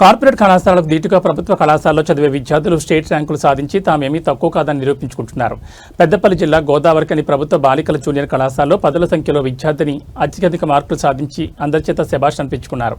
Corporate కళాశాలకు దీటుగా ప్రభుత్వ కళాశాలలో చదివే విద్యార్థులు స్టేట్ ర్యాంకులు సాధించి తామేమీ తక్కువ కాదని నిరూపించుకుంటున్నారు. పెద్దపల్లి జిల్లా గోదావరికని ప్రభుత్వ బాలికల జూనియర్ కళాశాలలో పదుల సంఖ్యలో విద్యార్థిని అత్యధిక మార్కులు సాధించి అందరిచేత శభాష్ అనిపించుకున్నారు.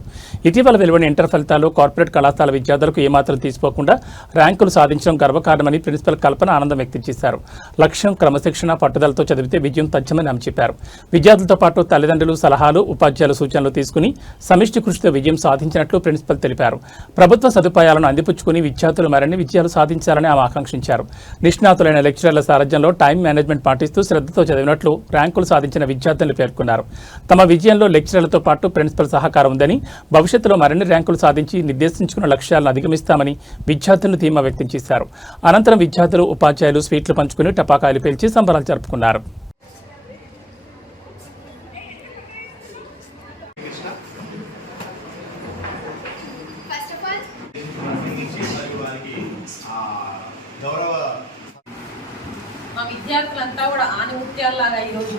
ఇటీవల వెలువడిన ఇంటర్ ఫలితాల్లో కార్పొరేట్ కళాశాల విద్యార్థులకు ఏమాత్రం తీసుకోకుండా ర్యాంకులు సాధించడం గర్వకారణమని ప్రిన్సిపల్ కల్పన ఆనందం వ్యక్తం చేశారు. లక్ష్యం, క్రమశిక్షణ, పట్టుదలతో చదివితే విజయం తథ్యమని ఆమె చెప్పారు. విద్యార్థులతో పాటు తల్లిదండ్రులు సలహాలు, ఉపాధ్యాయుల సూచనలు తీసుకుని సమిష్టి కృషితో విజయం సాధించినట్లు ప్రిన్సిపల్ తెలిపారు. ప్రభుత్వ సదుపాయాలను అందిపుచ్చుకుని విద్యార్థులు మరిన్ని విజయాలు సాధించాలని ఆమె ఆకాంక్షించారు. నిష్ణాతులైన లెక్చరర్ల సారథ్యంలో టైం మేనేజ్మెంట్ పాటిస్తూ శ్రద్ధతో చదివినట్లు ర్యాంకులు సాధించిన విద్యార్థులు పేర్కొన్నారు. తమ విజయంలో లెక్చరర్లతో పాటు ప్రిన్సిపల్ సహకారం ఉందని, భవిష్యత్తులో మరిన్ని ర్యాంకులు సాధించి నిర్దేశించుకున్న లక్ష్యాలను అధిగమిస్తామని విద్యార్థులను ధీమా వ్యక్తం చేశారు. అనంతరం విద్యార్థులు, ఉపాధ్యాయులు స్వీట్లు పంచుకుని టపాకాయలు పేల్చి సంబరాలు జరుపుకున్నారు. మా విద్యార్థులంతా కూడా ఆనిముత్యాల్లాగా ఈరోజు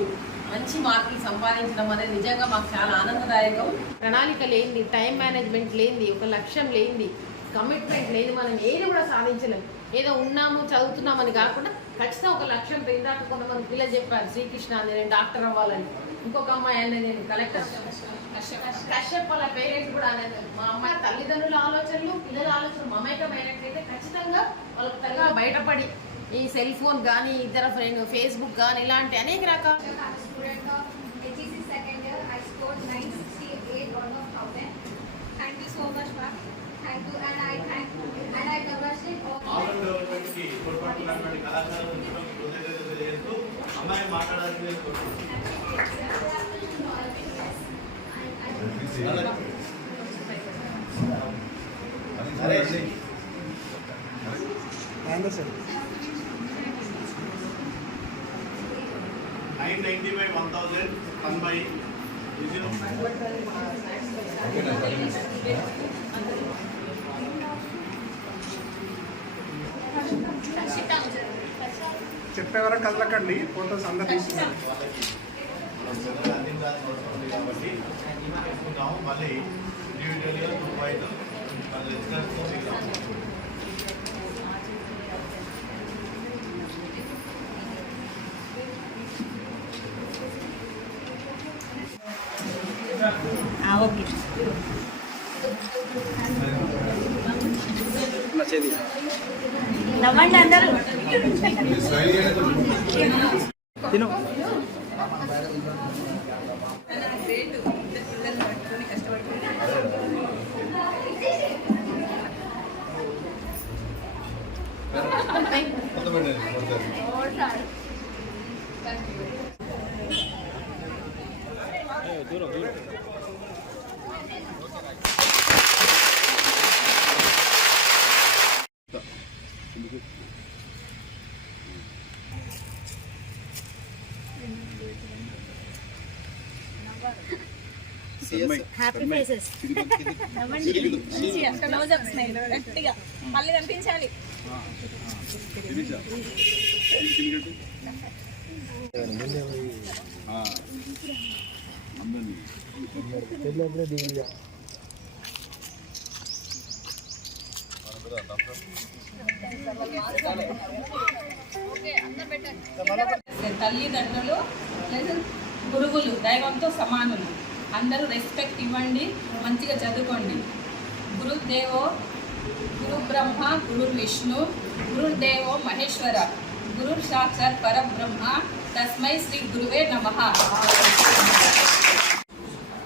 మంచి మార్కులు సంపాదించడం అనేది నిజంగా మాకు చాలా ఆనందదాయకం. ప్రణాళిక లేనిది, టైం మేనేజ్మెంట్ లేనిది, ఒక లక్ష్యం లేనిది, కమిట్మెంట్ లేదు, మనం ఏది కూడా సాధించలేము. ఏదో ఉన్నాము చదువుతున్నామని కాకుండా ఖచ్చితంగా ఒక లక్ష్యం పెందాక కొంతమంది పిల్లలు చెప్పారు, శ్రీకృష్ణ అని నేను డాక్టర్ అవ్వాలని, ఇంకొక అమ్మాయి అనేది నేను కలెక్టర్. కశ్యప్ వాళ్ళ పేరెంట్స్ కూడా అనేది మా అమ్మాయి తల్లిదండ్రుల ఆలోచనలు, పిల్లల ఆలోచనలు మమేకమైనట్లయితే ఖచ్చితంగా వాళ్ళకి తగ్గ బయటపడి ఈ సెల్ ఫోన్ కానీ, ఇతర ఫేస్బుక్ కానీ ఇలాంటి అనేక రకాల చెప్పేవరా కదలకండి, ఫోటోస్ అందరూ తీసుకున్నారు. నవ్వండి అందరూ. తిను. Happy faces. గట్టిగా మళ్ళీ కనిపించాలి. తల్లిదండ్రులు గురువులు దైవంతో సమానులు. అందరూ రెస్పెక్ట్ ఇవ్వండి, మంచిగా చదువుకోండి. గురుదేవో గురు బ్రహ్మ, గురు విష్ణు, గురుదేవో మహేశ్వర, గురు సాక్షాత్ పరబ్రహ్మ, తస్మై శ్రీ గురువే నమః.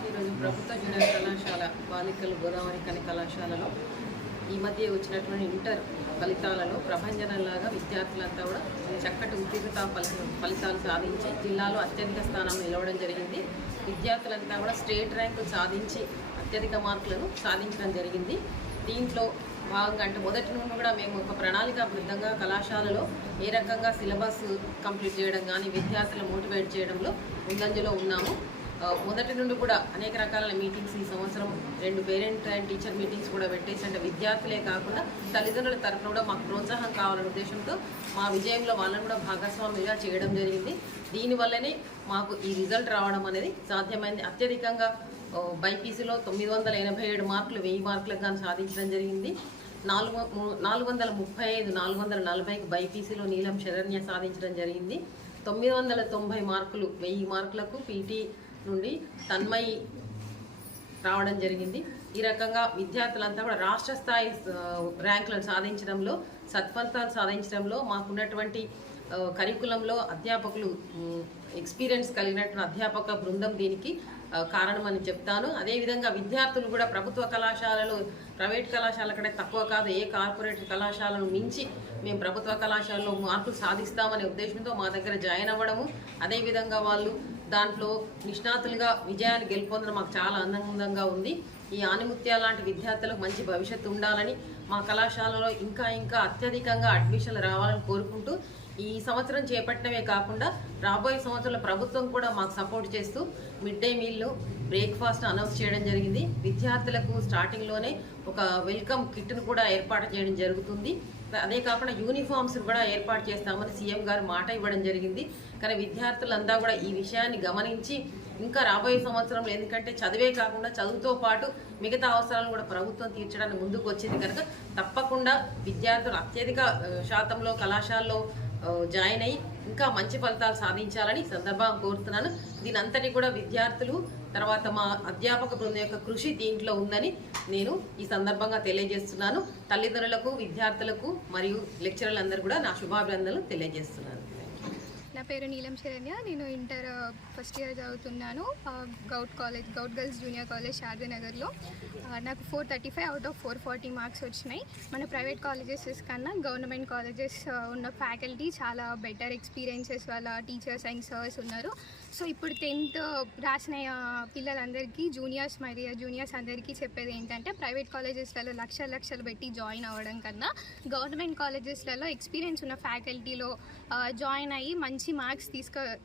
ఈరోజు ప్రభుత్వ జూనియర్ కళాశాల బాలికలు గోదావరికని కళాశాలలో ఈ మధ్య వచ్చినటువంటి ఇంటర్ ఫలితాలలో ప్రభంజనంలాగా విద్యార్థులంతా కూడా చక్కటి ఉత్తీర్ణత ఫలితాలు సాధించి జిల్లాలో అత్యధిక స్థానం నిలవడం జరిగింది. విద్యార్థులంతా కూడా స్టేట్ ర్యాంకులు సాధించి అత్యధిక మార్కులను సాధించడం జరిగింది. దీంట్లో భాగంగా అంటే మొదటి నుండి కూడా మేము ఒక ప్రణాళికాబద్ధంగా కళాశాలలో ఏ రకంగా సిలబస్ కంప్లీట్ చేయడం కానీ విద్యార్థులను మోటివేట్ చేయడంలో ముందంజలో ఉన్నాము. మొదటి నుండి కూడా అనేక రకాల మీటింగ్స్ ఈ సంవత్సరం 2 పేరెంట్ అండ్ టీచర్ మీటింగ్స్ కూడా పెట్టేసి అంటే విద్యార్థులే కాకుండా తల్లిదండ్రుల తరఫున కూడా మాకు ప్రోత్సాహం కావాలనే ఉద్దేశంతో మా విజయంలో వాళ్ళని కూడా భాగస్వామిగా చేయడం జరిగింది. దీనివల్లనే మాకు ఈ రిజల్ట్ రావడం అనేది సాధ్యమైంది. అత్యధికంగా బైపీసీలో 987 మార్కులు 1000 మార్కులకు కానీ సాధించడం జరిగింది. 435 440కి బైపీసీలో నీలం శరణ్య సాధించడం జరిగింది. 990 మార్కులు 1000 మార్కులకు పీటీ నుండి తన్మయి రావడం జరిగింది. ఈ రకంగా విద్యార్థులంతా కూడా రాష్ట్ర స్థాయి ర్యాంకులను సాధించడంలో, సత్ఫలితాలు సాధించడంలో మాకున్నటువంటి కరికులంలో అధ్యాపకులు ఎక్స్పీరియన్స్ కలిగినటువంటి అధ్యాపక బృందం దీనికి కారణమని చెప్తాను. అదేవిధంగా విద్యార్థులు కూడా ప్రభుత్వ కళాశాలలో ప్రైవేట్ కళాశాల కంటే తక్కువ కాదు, ఏ కార్పొరేట్ కళాశాలను మించి మేము ప్రభుత్వ కళాశాలలో మార్కులు సాధిస్తామనే ఉద్దేశంతో మా దగ్గర జాయిన్ అవ్వడము, అదేవిధంగా వాళ్ళు దాంట్లో నిష్ణాతులుగా విజయాన్ని గెలుపొందడం మాకు చాలా ఆనందంగా ఉంది. ఈ ఆనిముత్యాల లాంటి విద్యార్థులకు మంచి భవిష్యత్తు ఉండాలని, మా కళాశాలలో ఇంకా అత్యధికంగా అడ్మిషన్లు రావాలని కోరుకుంటూ, ఈ సంవత్సరం చేపట్టడమే కాకుండా రాబోయే సంవత్సరంలో ప్రభుత్వం కూడా మాకు సపోర్ట్ చేస్తూ mid day meal breakfast announce చేయడం జరిగింది. విద్యార్థులకు స్టార్టింగ్లోనే ఒక వెల్కమ్ కిట్ను కూడా ఏర్పాటు చేయడం జరుగుతుంది. అదే కాకుండా యూనిఫామ్స్ కూడా ఏర్పాటు చేస్తామని సీఎం గారు మాట ఇవ్వడం జరిగింది. కానీ విద్యార్థులంతా కూడా ఈ విషయాన్ని గమనించి ఇంకా రాబోయే సంవత్సరంలో, ఎందుకంటే చదివే కాకుండా చదువుతో పాటు మిగతా అవసరాలను కూడా ప్రభుత్వం తీర్చడానికి ముందుకు వచ్చింది కనుక తప్పకుండా విద్యార్థులు అత్యధిక శాతంలో కళాశాలలో జాయిన్ అయ్యి ఇంకా మంచి ఫలితాలు సాధించాలని సందర్భంగా కోరుతున్నాను. దీని అంతటి కూడా విద్యార్థులు తర్వాత మా అధ్యాపక బృందం యొక్క కృషి దీంట్లో ఉందని నేను ఈ సందర్భంగా తెలియజేస్తున్నాను. తల్లిదండ్రులకు, విద్యార్థులకు మరియు లెక్చరర్లందరూ కూడా నా శుభాభినందనలు తెలియజేస్తున్నాను. నా పేరు నీలం శరణ్య. నేను ఇంటర్ ఫస్ట్ ఇయర్ చదువుతున్నాను గౌట్ గర్ల్స్ జూనియర్ కాలేజ్ శారదానగర్లో. నాకు 435 అవుట్ ఆఫ్ 440 మార్క్స్ వచ్చినాయి. మన ప్రైవేట్ కాలేజెస్ కన్నా గవర్నమెంట్ కాలేజెస్ ఉన్న ఫ్యాకల్టీ చాలా బెటర్ ఎక్స్పీరియన్సెస్ వాళ్ళ టీచర్స్ అండ్ సర్స్ ఉన్నారు. సో ఇప్పుడు 10th రాసిన పిల్లలందరికీ జూనియర్స్ అందరికీ చెప్పేది ఏంటంటే, ప్రైవేట్ కాలేజెస్లలో లక్షలు పెట్టి జాయిన్ అవ్వడం కన్నా గవర్నమెంట్ కాలేజెస్లలో ఎక్స్పీరియన్స్ ఉన్న ఫ్యాకల్టీలో జాయిన్ అయ్యి మంచి మార్క్స్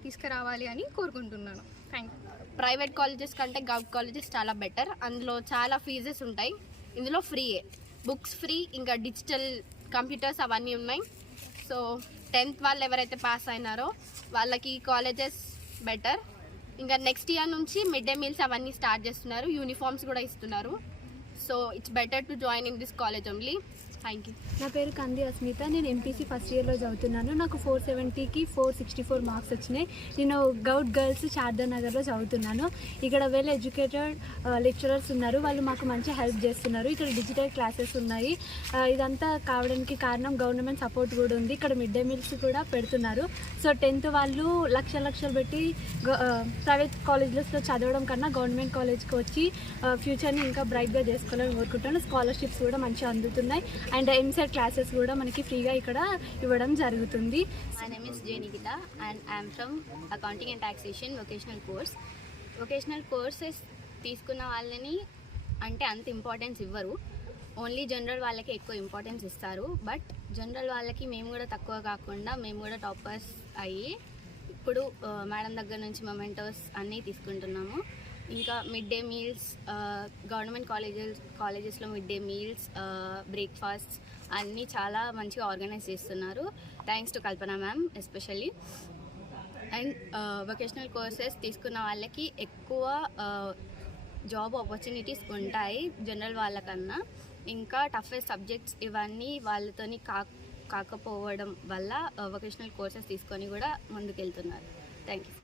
తీసుకురావాలి అని కోరుకుంటున్నాను. Thank you. ప్రైవేట్ కాలేజెస్ కంటే గవర్నమెంట్ కాలేజెస్ చాలా బెటర్. అందులో చాలా ఫీజెస్ ఉంటాయి. ఇందులో ఫ్రీయే, బుక్స్ ఫ్రీ, ఇంకా డిజిటల్ కంప్యూటర్స్ అవన్నీ ఉన్నాయి. సో 10th వాళ్ళు ఎవరైతే పాస్ అయినారో వాళ్ళకి కాలేజెస్ బెటర్. ఇంకా నెక్స్ట్ ఇయర్ నుంచి మిడ్ డే మీల్స్ అవన్నీ స్టార్ట్ చేస్తున్నారు, యూనిఫామ్స్ కూడా ఇస్తున్నారు. So it's better to join in this college only. Thank you. నా పేరు కంది అస్మిత. నేను ఎంపీసీ ఫస్ట్ ఇయర్లో చదువుతున్నాను. నాకు 470కి 464 మార్క్స్ వచ్చినాయి. నేను గౌట్ గర్ల్స్ శారదానగర్లో చదువుతున్నాను. ఇక్కడ వెల్ ఎడ్యుకేటెడ్ లెక్చరర్స్ ఉన్నారు, వాళ్ళు మాకు మంచి హెల్ప్ చేస్తున్నారు. ఇక్కడ డిజిటల్ క్లాసెస్ ఉన్నాయి. ఇదంతా కావడానికి కారణం గవర్నమెంట్ సపోర్ట్ కూడా ఉంది. ఇక్కడ మిడ్ డే మీల్స్ కూడా పెడుతున్నారు. సో 10th వాళ్ళు లక్షలు పెట్టి ప్రైవేట్ కాలేజెస్లో చదవడం కన్నా గవర్నమెంట్ కాలేజ్కి వచ్చి ఫ్యూచర్ని ఇంకా బ్రైట్గా చేసుకోవాలని కోరుకుంటాను. స్కాలర్షిప్స్ కూడా మంచిగా అందుతున్నాయి. అండ్ ఎంసెట్ క్లాసెస్ కూడా మనకి ఫ్రీగా ఇక్కడ ఇవ్వడం జరుగుతుంది. My name is J Nikita and I'm from accounting and taxation vocational course. Vocational courses తీసుకున్న వాళ్ళని అంటే అంత ఇంపార్టెన్స్ ఇవ్వరు, ఓన్లీ జనరల్ వాళ్ళకి ఎక్కువ ఇంపార్టెన్స్ ఇస్తారు. బట్ జనరల్ వాళ్ళకి మేము కూడా తక్కువ కాకుండా మేము కూడా టాపర్స్ అయ్యి ఇప్పుడు మేడం దగ్గర నుంచి మొమెంటోస్ అన్నీ తీసుకుంటున్నాము. ఇంకా మిడ్ డే మీల్స్, గవర్నమెంట్ కాలేజెస్లో మిడ్ డే మీల్స్, బ్రేక్ఫాస్ట్ అన్నీ చాలా మంచిగా ఆర్గనైజ్ చేస్తున్నారు. Thanks to Kalpana ma'am especially. And vocational courses తీసుకున్న వాళ్ళకి ఎక్కువ జాబ్ ఆపర్చునిటీస్ ఉంటాయి జనరల్ వాళ్ళకన్నా. ఇంకా టఫెస్ట్ సబ్జెక్ట్స్ ఇవన్నీ వాళ్ళతోని కాకపోవడం వల్ల వొకేషనల్ కోర్సెస్ తీసుకొని కూడా ముందుకెళ్తున్నారు. Thank you.